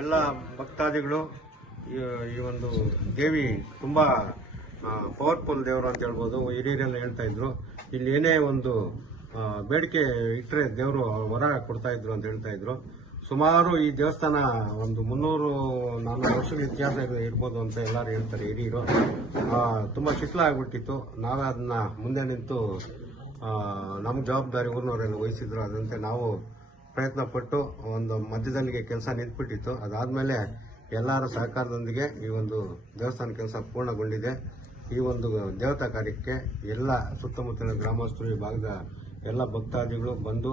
ಎಲ್ಲ ಭಕ್ತಾದಿಗಳು, ಈ ಒಂದು ದೇವಿ ತುಂಬಾ ಪವರ್ಫುಲ್ ದೇವರು ಅಂತ ಹೇಳ್ಬೋದು ಹಿರಿಯರೆಲ್ಲ ಹೇಳ್ತಾ ಇದ್ರು. ಇಲ್ಲಿ ಏನೇ ಒಂದು ಬೇಡಿಕೆ ಇಟ್ಟರೆ ದೇವರು ವರ ಕೊಡ್ತಾ ಇದ್ರು ಅಂತ ಹೇಳ್ತಾ ಇದ್ರು. ಸುಮಾರು ಈ ದೇವಸ್ಥಾನ ಒಂದು ಮುನ್ನೂರು ನಾನ್ನೂರು ವರ್ಷಗಳ ಇತಿಹಾಸ ಇರ್- ಇರ್ಬೋದು ಅಂತ ಎಲ್ಲರೂ ಹೇಳ್ತಾರೆ ಹಿರಿಯರು ತುಂಬಾ ಶಿಥಿಲ ಆಗ್ಬಿಟ್ಟಿತ್ತು. ನಾವೇ ಅದನ್ನ ಮುಂದೆ ನಿಂತು ನಮ್ಮ ಜವಾಬ್ದಾರಿ ಊರಿನವರೆಲ್ಲ ವಹಿಸಿದ್ರು. ಅದಂತೆ ನಾವು ಪ್ರಯತ್ನ ಪಟ್ಟು ಒಂದು ಮಧ್ಯದಲ್ಲಿಗೆ ಕೆಲಸ ನಿಂತ್ಬಿಟ್ಟಿತ್ತು. ಅದಾದಮೇಲೆ ಎಲ್ಲರ ಸಹಕಾರದೊಂದಿಗೆ ಈ ಒಂದು ದೇವಸ್ಥಾನ ಕೆಲಸ ಪೂರ್ಣಗೊಂಡಿದೆ. ಈ ಒಂದು ದೇವತಾ ಕಾರ್ಯಕ್ಕೆ ಎಲ್ಲ ಸುತ್ತಮುತ್ತಲಿನ ಗ್ರಾಮಸ್ಥರು ಈ ಭಾಗದ ಎಲ್ಲ ಭಕ್ತಾದಿಗಳು ಬಂದು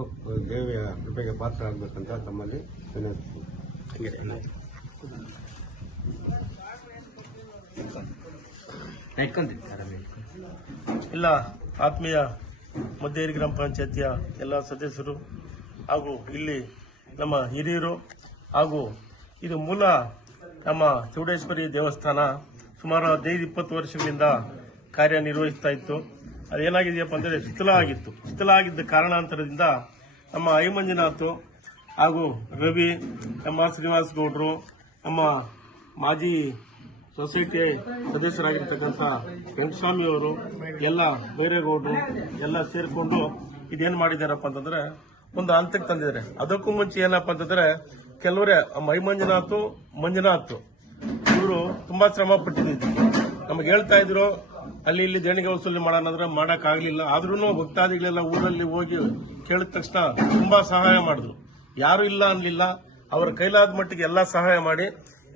ದೇವಿಯ ಕೃಪೆಗೆ ಪಾತ್ರ ಆಗಬೇಕಂತ ತಮ್ಮಲ್ಲಿ ವಿನಂತಿಸ್ತೀನಿ. ಎಲ್ಲ ಆತ್ಮೀಯ ಮದ್ದೇರಿ ಗ್ರಾಮ ಪಂಚಾಯತಿಯ ಎಲ್ಲ ಸದಸ್ಯರು ಹಾಗೂ ಇಲ್ಲಿ ನಮ್ಮ ಹಿರಿಯರು ಹಾಗೂ ಇದು ಮೂಲ ನಮ್ಮ ಚೌಡೇಶ್ವರಿ ದೇವಸ್ಥಾನ ಸುಮಾರು ಹದಿನೈದು ಇಪ್ಪತ್ತು ವರ್ಷಗಳಿಂದ ಕಾರ್ಯನಿರ್ವಹಿಸ್ತಾ ಇತ್ತು. ಅದೇನಾಗಿದೆಯಪ್ಪ ಅಂದರೆ ಶಿಥಿಲ ಆಗಿತ್ತು. ಶಿಥಿಲ ಆಗಿದ್ದ ಕಾರಣಾಂತರದಿಂದ ನಮ್ಮ ಐಮಂಜುನಾಥ್ ಹಾಗೂ ರವಿ ನಮ್ಮ ಶ್ರೀನಿವಾಸ್ ಗೌಡ್ರು ನಮ್ಮ ಮಾಜಿ ಸೊಸೈಟಿ ಸದಸ್ಯರಾಗಿರ್ತಕ್ಕಂಥ ಅವರು, ಎಲ್ಲ ಬೈರೇಗೌಡರು ಎಲ್ಲ ಸೇರಿಕೊಂಡು ಇದೇನು ಮಾಡಿದಾರಪ್ಪ ಅಂತಂದ್ರೆ ಒಂದು ಹಂತಕ್ಕೆ ತಂದಿದ್ದಾರೆ. ಅದಕ್ಕೂ ಮುಂಚೆ ಏನಪ್ಪ ಅಂತಂದ್ರೆ ಕೆಲವರೇ ಮೈ ಮಂಜುನಾಥ್ ಮಂಜುನಾಥ್ ಇವರು ತುಂಬಾ ಶ್ರಮ ಪಟ್ಟಿದ್ದು ನಮಗೆ ಹೇಳ್ತಾ ಇದ್ರು ಅಲ್ಲಿ ಇಲ್ಲಿ ದೇಣಿಗೆ ವಸೂಲಿ ಮಾಡೋಣ ಮಾಡೋಕ್ಕಾಗಲಿಲ್ಲ. ಆದ್ರೂ ಭಕ್ತಾದಿಗಳೆಲ್ಲ ಊರಲ್ಲಿ ಹೋಗಿ ಕೇಳಿದ ತಕ್ಷಣ ತುಂಬಾ ಸಹಾಯ ಮಾಡಿದ್ರು. ಯಾರು ಇಲ್ಲ ಅನ್ಲಿಲ್ಲ. ಅವರ ಕೈಲಾದ ಮಟ್ಟಿಗೆ ಎಲ್ಲಾ ಸಹಾಯ ಮಾಡಿ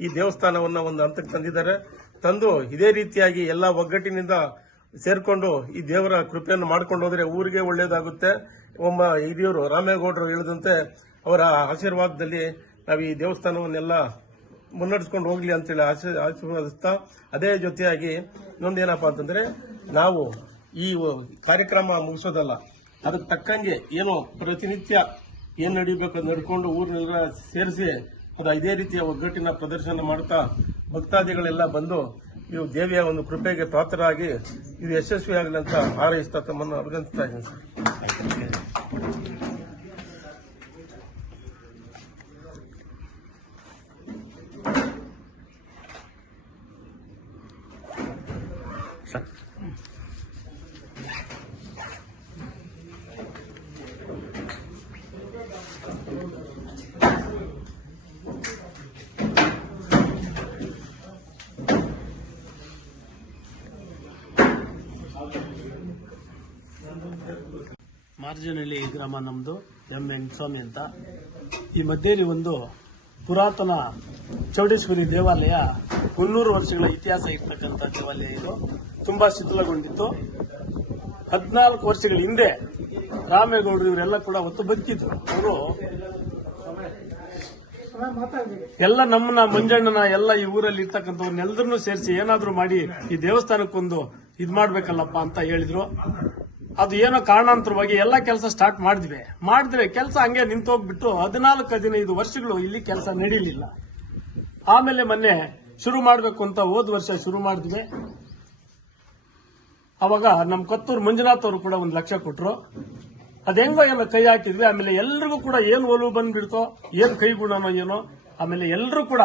ಈ ದೇವಸ್ಥಾನವನ್ನ ಒಂದು ಹಂತಕ್ಕೆ ತಂದಿದ್ದಾರೆ. ತಂದು ಇದೇ ರೀತಿಯಾಗಿ ಎಲ್ಲ ಒಗ್ಗಟ್ಟಿನಿಂದ ಸೇರಿಕೊಂಡು ಈ ದೇವರ ಕೃಪೆಯನ್ನು ಮಾಡ್ಕೊಂಡು ಹೋದ್ರೆ ಊರಿಗೆ ಒಳ್ಳೇದಾಗುತ್ತೆ. ಒಮ್ಮ ಹಿರಿಯರು ರಾಮೇಗೌಡರು ಹೇಳಿದಂತೆ ಅವರ ಆಶೀರ್ವಾದದಲ್ಲಿ ನಾವು ಈ ದೇವಸ್ಥಾನವನ್ನೆಲ್ಲ ಮುನ್ನಡೆಸ್ಕೊಂಡು ಹೋಗ್ಲಿ ಅಂತೇಳಿ ಆಶೀ- ಆಶೀರ್ವಾದಿಸ್ತಾ ಅದೇ ಜೊತೆಯಾಗಿ ಇನ್ನೊಂದೇನಪ್ಪ ಅಂತಂದ್ರೆ ನಾವು ಈ ಕಾರ್ಯಕ್ರಮ ಮುಗಿಸೋದಲ್ಲ, ಅದಕ್ಕೆ ತಕ್ಕಂಗೆ ಏನು ಪ್ರತಿನಿತ್ಯ ಏನು ನಡೀಬೇಕು ನಡ್ಕೊಂಡು ಊರಿನೆಲ್ಲ ಸೇರಿಸಿ ಅದು ಇದೇ ರೀತಿಯ ಒಗ್ಗಟ್ಟಿನ ಪ್ರದರ್ಶನ ಮಾಡ್ತಾ ಭಕ್ತಾದಿಗಳೆಲ್ಲ ಬಂದು ಇವು ದೇವಿಯ ಒಂದು ಕೃಪೆಗೆ ಪಾತ್ರರಾಗಿ ಇದು ಯಶಸ್ವಿಯಾಗಲಿ ಅಂತ ಹಾರೈಸ್ತಾ ತಮ್ಮನ್ನು ಅಭಿನಂದಿಸ್ತಾ ಇದ್ದೀನಿ ಸರ್. ಮಾರ್ಜನಹಳ್ಳಿ ಗ್ರಾಮ ನಮ್ಮದು ಎಂ ಎನ್ ಸ್ವಾಮಿ ಅಂತ. ಈ ಮಧ್ಯೆಯಲ್ಲಿ ಒಂದು ಪುರಾತನ ಚೌಡೇಶ್ವರಿ ದೇವಾಲಯ ಮುನ್ನೂರು ವರ್ಷಗಳ ಇತಿಹಾಸ ಇರ್ತಕ್ಕಂಥ ದೇವಾಲಯ ಇದು. ತುಂಬಾ ಶಿಥಿಲಗೊಂಡಿತ್ತು. ಹದಿನಾಲ್ಕು ವರ್ಷಗಳ ಹಿಂದೆ ರಾಮೇಗೌಡರು ಇವರೆಲ್ಲ ಕೂಡ ಒತ್ತು ಬದುಕಿದ್ರು. ಅವರು ಎಲ್ಲ ನಮ್ಮನ್ನ, ಮಂಜಣ್ಣನ, ಎಲ್ಲ ಈ ಊರಲ್ಲಿ ಇರ್ತಕ್ಕಂಥವ್ರನ್ನೆಲ್ಲರನ್ನೂ ಸೇರಿಸಿ ಏನಾದರೂ ಮಾಡಿ ಈ ದೇವಸ್ಥಾನಕ್ಕೊಂದು ಇದ್ ಮಾಡ್ಬೇಕಲ್ಲಪ್ಪ ಅಂತ ಹೇಳಿದ್ರು. ಅದು ಏನೋ ಕಾರಣಾಂತರವಾಗಿ ಎಲ್ಲ ಕೆಲಸ ಸ್ಟಾರ್ಟ್ ಮಾಡಿದ್ವಿ. ಮಾಡಿದ್ರೆ ಕೆಲಸ ಹಂಗೆ ನಿಂತೋಗ್ಬಿಟ್ಟು ಹದಿನಾಲ್ಕು, ಹದಿನೈದು ವರ್ಷಗಳು ಇಲ್ಲಿ ಕೆಲಸ ನಡೀಲಿಲ್ಲ. ಆಮೇಲೆ ಮೊನ್ನೆ ಶುರು ಮಾಡಬೇಕು ಅಂತ ಹೋದ ವರ್ಷ ಶುರು ಮಾಡಿದ್ವಿ. ಅವಾಗ ನಮ್ಮ ಕತ್ತೂರು ಮಂಜುನಾಥ್ ಅವರು ಕೂಡ ಒಂದು ಲಕ್ಷ ಕೊಟ್ಟರು ಅದೆಂಗೋ ಎಲ್ಲ ಕೈ ಹಾಕಿದ್ವಿ. ಆಮೇಲೆ ಎಲ್ರಿಗೂ ಕೂಡ ಏನು ಒಲವು ಬಂದ್ಬಿಡ್ತೋ, ಏನು ಕೈ ಗುಣನೋ ಏನೋ, ಆಮೇಲೆ ಎಲ್ಲರೂ ಕೂಡ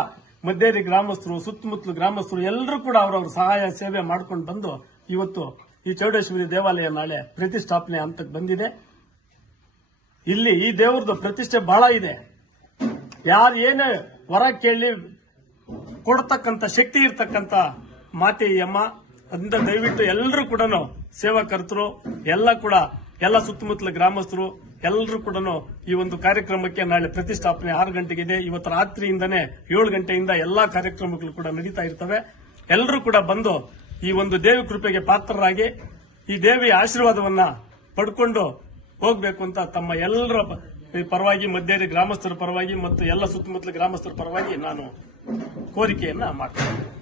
ಮಧ್ಯದ ಗ್ರಾಮಸ್ಥರು, ಸುತ್ತಮುತ್ತಲು ಗ್ರಾಮಸ್ಥರು ಎಲ್ಲರೂ ಕೂಡ ಅವರವ್ರ ಸಹಾಯ, ಸೇವೆ ಮಾಡ್ಕೊಂಡು ಬಂದು ಇವತ್ತು ಈ ಚೌಡೇಶ್ವರಿ ದೇವಾಲಯ ನಾಳೆ ಪ್ರತಿಷ್ಠಾಪನೆ ಹಂತಕ್ಕೆ ಬಂದಿದೆ. ಇಲ್ಲಿ ಈ ದೇವ್ರದ್ದು ಪ್ರತಿಷ್ಠೆ ಬಹಳ ಇದೆ. ಯಾರು ಏನೇ ವರ ಕೇಳಿ ಕೊಡ್ತಕ್ಕಂತ ಶಕ್ತಿ ಇರ್ತಕ್ಕಂತ ಮಾತೆ ಅಮ್ಮ ಅದರಿಂದ ದಯವಿಟ್ಟು ಎಲ್ಲರೂ ಕೂಡ ಸೇವಾಕರ್ತರು, ಎಲ್ಲ ಕೂಡ, ಎಲ್ಲ ಸುತ್ತಮುತ್ತಲ ಗ್ರಾಮಸ್ಥರು ಎಲ್ಲರೂ ಕೂಡ ಈ ಒಂದು ಕಾರ್ಯಕ್ರಮಕ್ಕೆ ನಾಳೆ ಪ್ರತಿಷ್ಠಾಪನೆ ಆರು ಗಂಟೆಗಿದೆ ಇವತ್ತು ರಾತ್ರಿಯಿಂದನೇ ಏಳು ಗಂಟೆಯಿಂದ ಎಲ್ಲಾ ಕಾರ್ಯಕ್ರಮಗಳು ಕೂಡ ನಡೀತಾ ಇರ್ತವೆ. ಎಲ್ಲರೂ ಕೂಡ ಬಂದು ಈ ಒಂದು ದೇವಿ ಕೃಪೆಗೆ ಪಾತ್ರರಾಗಿ ಈ ದೇವಿಯ ಆಶೀರ್ವಾದವನ್ನ ಪಡ್ಕೊಂಡು ಹೋಗ್ಬೇಕು ಅಂತ ತಮ್ಮ ಎಲ್ಲರ ಪರವಾಗಿ ಮಧ್ಯೇರಿ ಗ್ರಾಮಸ್ಥರ ಪರವಾಗಿ ಮತ್ತು ಎಲ್ಲ ಸುತ್ತಮುತ್ತಲ ಗ್ರಾಮಸ್ಥರ ಪರವಾಗಿ ನಾನು ಕೋರಿಕೆಯನ್ನ ಮಾಡ್ತೇನೆ.